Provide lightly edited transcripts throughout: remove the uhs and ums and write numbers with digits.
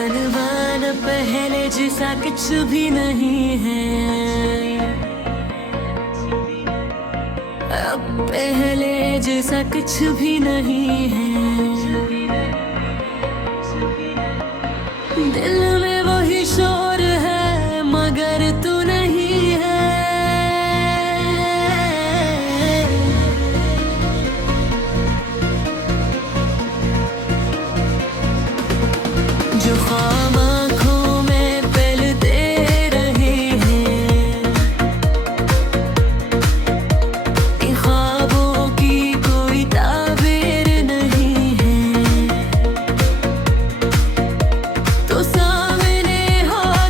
अनवान पहले जैसा कुछ भी नहीं है, अब पहले जैसा कुछ भी नहीं है। दिल में वही शोर है मगर तू नहीं है। जो ख्वाब आँखों में पलते रहे हैं, इन ख्वाबों की कोई ताबीर नहीं है। तो सामने हाथ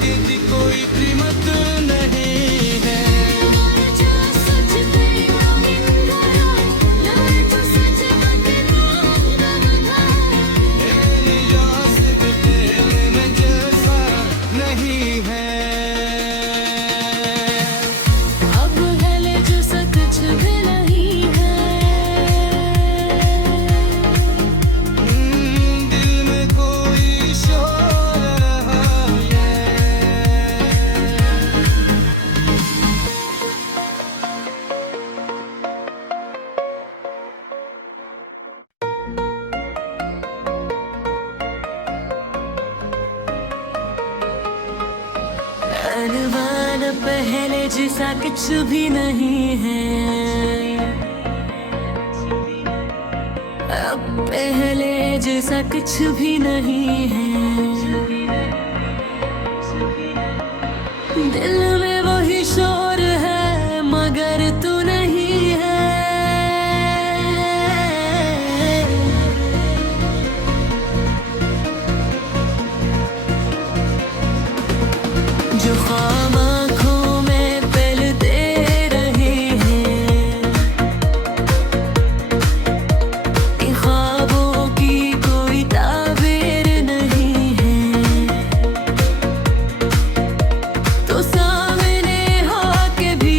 तेरी कोई कीमत नहीं है। तेरी याद तेरे में जैसा नहीं है। अब है ले जो सच भी नहीं है। दिल में कोई शोर है। अनवान पहले जैसा कुछ भी नहीं है। अब पहले जैसा कुछ भी नहीं है। दिल में वही शोर है मगर तू नहीं है। जो ख्वाब आँखों में पलते रहे हैं, इन ख्वाबों की कोई ताबीर नहीं है। तो सामने होके भी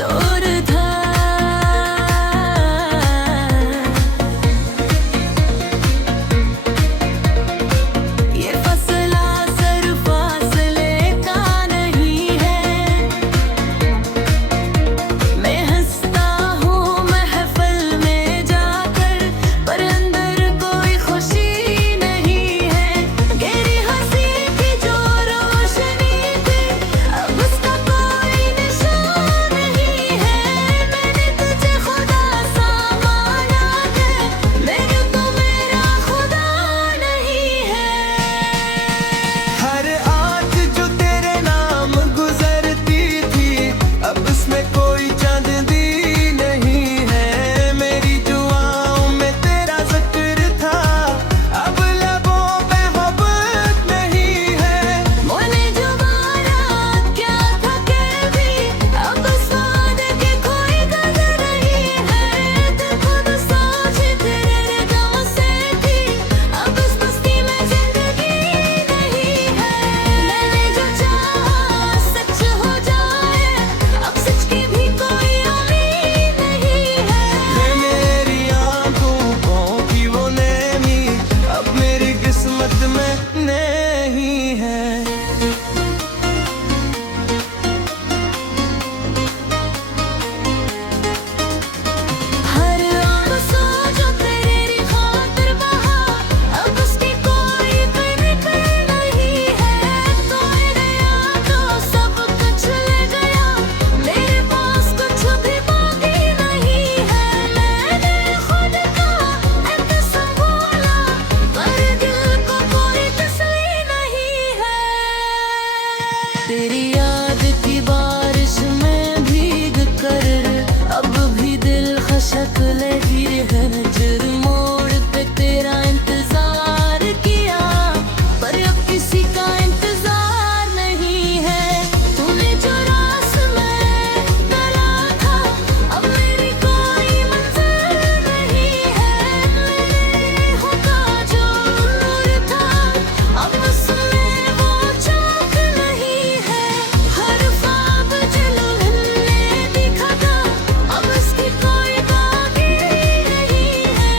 दूर था। ये फसला सर फासले का नहीं है। मैं हंसता हूँ महफिल में जाकर, पर अंदर कोई खुशी नहीं है। गहरी हंसी की जो रोशनी थी, अब उसका कोई निशान नहीं है। मैंने तुझे खुदा सा माना है, मेरे तो मेरा खुदा नहीं है। हर आज जो तेरे नाम गुजरती थी, अब उसमें कोई चांदनी नहीं है। मेरी दुआओं में तेरा जिक्र था, अब लबों पे मोहब्बत नहीं है। मैंने जो माना क्या था कि भी, अब उस वादे की कोई कदर नहीं है। तू खुद सोच तेरे गम से थी, अब इस बस्ती में जिंदगी नहीं है। मैंने जो चाहा सच हो जाए, अब सच की भी कोई उम्मीद नहीं है। मेरी आंखों की वो नैनी अब मेरी किस्मत में नहीं है। हर आंसू जो तेरी खातिर बहा, अब उसकी कोई फिक्र नहीं है। कोई गया तो सब कुछ ले गया, मेरे पास कुछ भी बाकी नहीं है। मैंने खुद का एहसास बोला, पर दिल को कोई तसल्ली नहीं है। तेरी याद की बारिश में भीग कर, अब भी दिल खशक लगी है। नजर मोड़ पे तेरा इंतजार किया, पर अब किसी का इंतजार नहीं है। तूने जो रास में डाला था, अब मेरी कोई मंजिल नहीं है। मेरे होता जो नूर था, अब उसमें वो चमक नहीं है। हर ख्वाब जो ने देखा था, अब उसकी कोई बाकी नहीं है।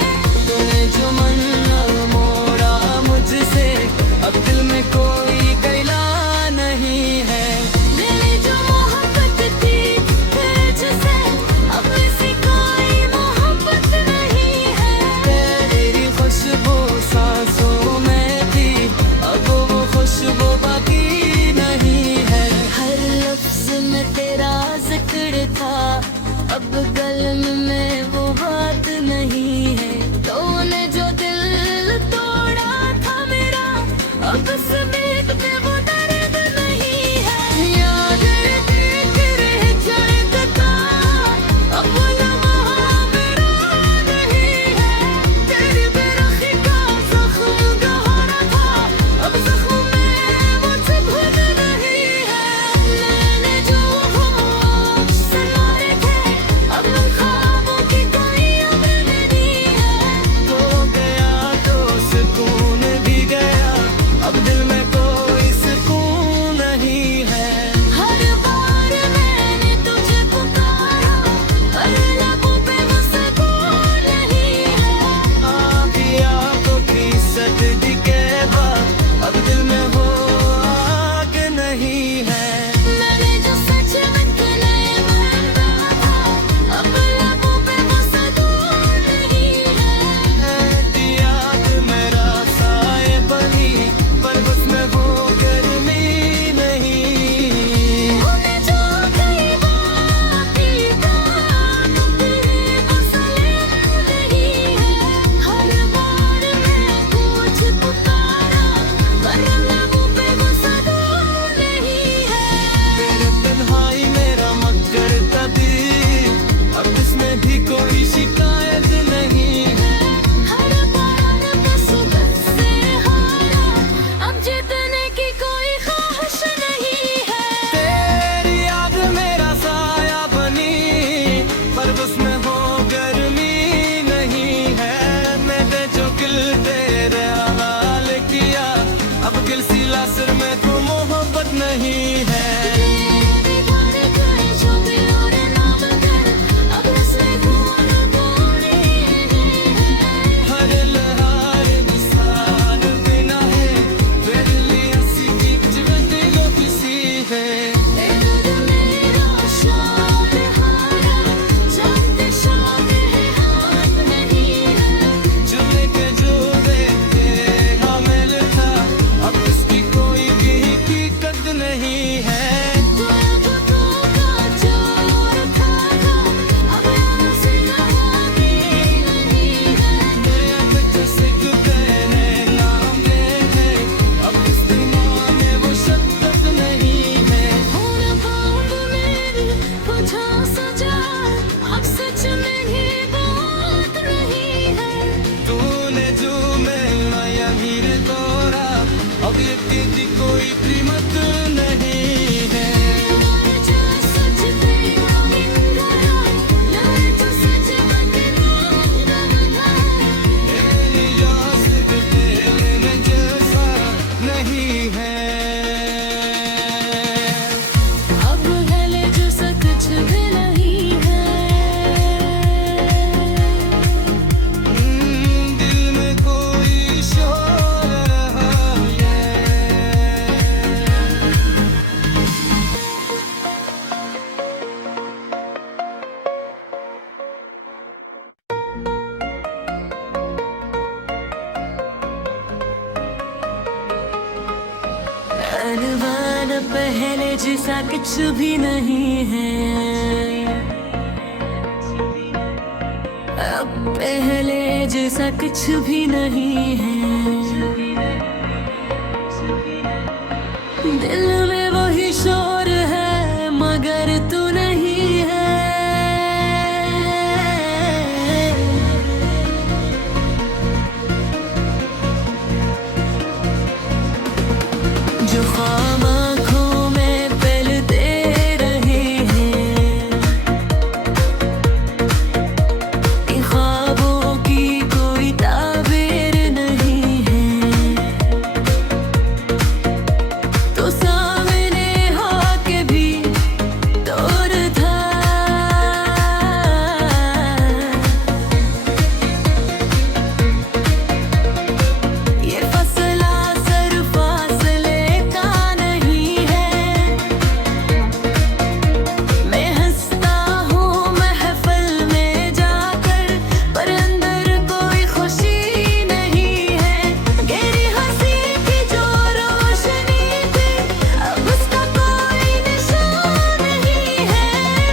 झूमे माया हीर तोरा अब ये तेरी कोई कीमत नहीं है जो सच तेरा इंगरा लाए तो सच मत मांगना मेरी याद तेरे में जैसा नहीं है अब गले जो सा कुछ भी नहीं है दिल में कोई शोर है अरमान पहले जैसा कुछ भी नहीं है अब पहले जैसा कुछ भी नहीं है दिल में वही शोर है मगर तू नहीं है जो ख्वाब आँखों में पलते रहे हैं इन ख्वाबों की कोई ताबीर नहीं है तो सामने होके भी दूर था ये फसला सर फासले का नहीं है मैं हंसता हूँ महफिल में जाकर पर अंदर कोई खुशी नहीं है गहरी हंसी की जो रोशनी थी अब उसका कोई निशान नहीं है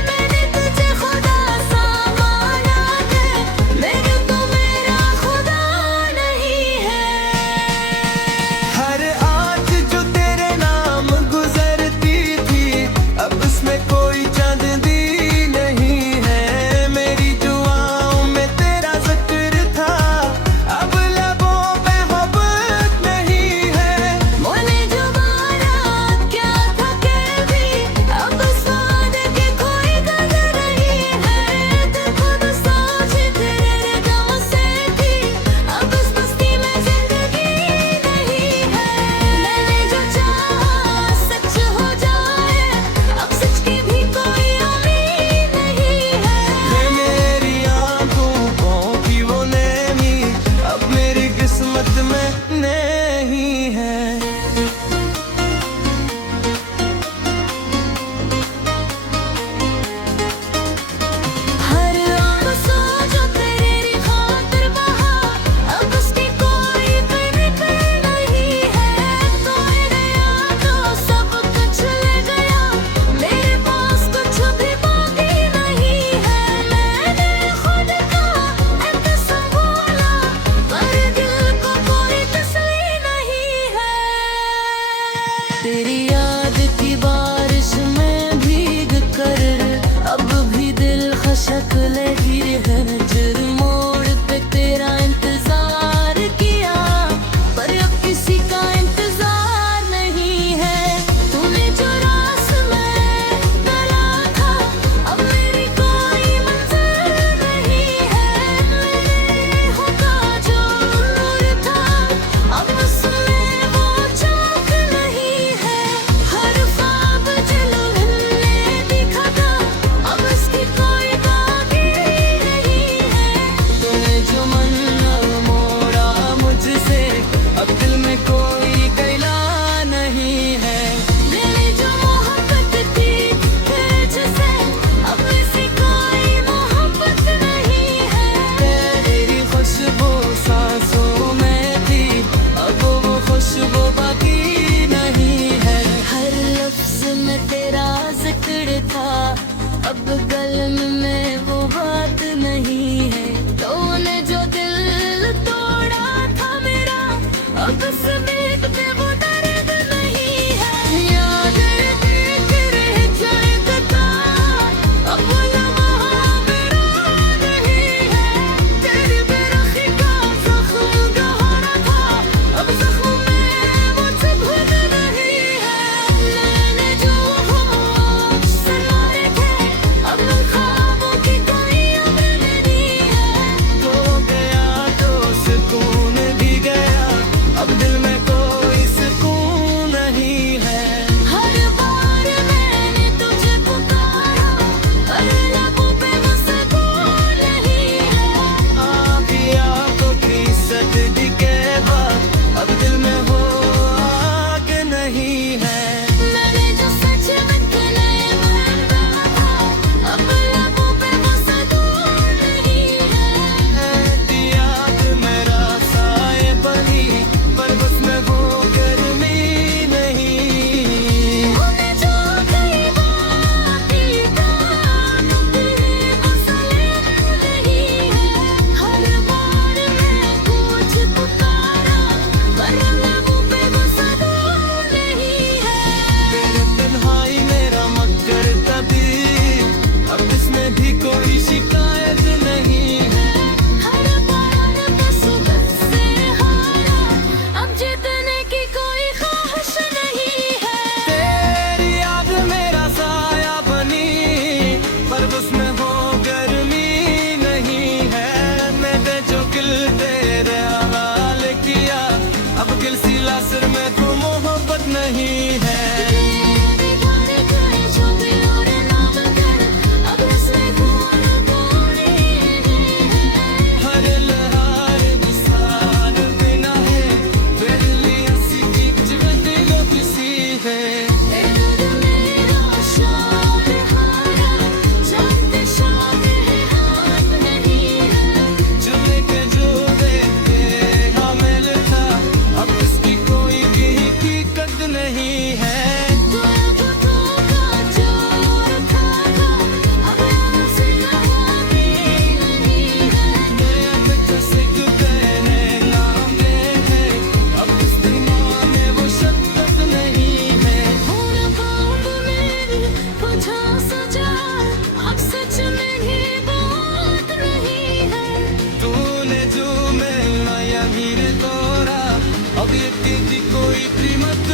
मैंने तुझे खुदा सा माना है मेरे को मेरा खुदा नहीं है हर आज जो तेरे नाम गुजरती थी अब उसमें कोई चांदनी नहीं है मेरी दुआओं में तेरा जिक्र था अब लबों पे मोहब्बत नहीं है बोले जो मारा क्या था के भी अब स्वाद की कोई कदर नहीं है तू खुद सोच तेरे गम से थी अब इस बस्ती में जिंदगी नहीं है मैंने जो चाहा सच हो जाए अब सच की भी कोई उम्मीद नहीं है ये मेरी आंखों की वो नैनी अब मेरी किस्मत में नहीं है हर आंसू जो तेरी खातिर बहा अब उसकी कोई कीमत नहीं है कोई गया तो सब कुछ ले गया मेरे पास कुछ भी बाकी नहीं है मैंने खुद का एहसास बोला पर दिल को कोई तसल्ली दिल सिला सिर में तो मोहब्बत नहीं है हर लहर विसार बिना है तेरे लिए हंसी की जीवन दिलो किसी है जो लेके जो देते हामिल था अब इसकी कोई भी हकीकत नहीं है तूने जो मैं मीरे तोरा अब ये तेरी कोई कीमत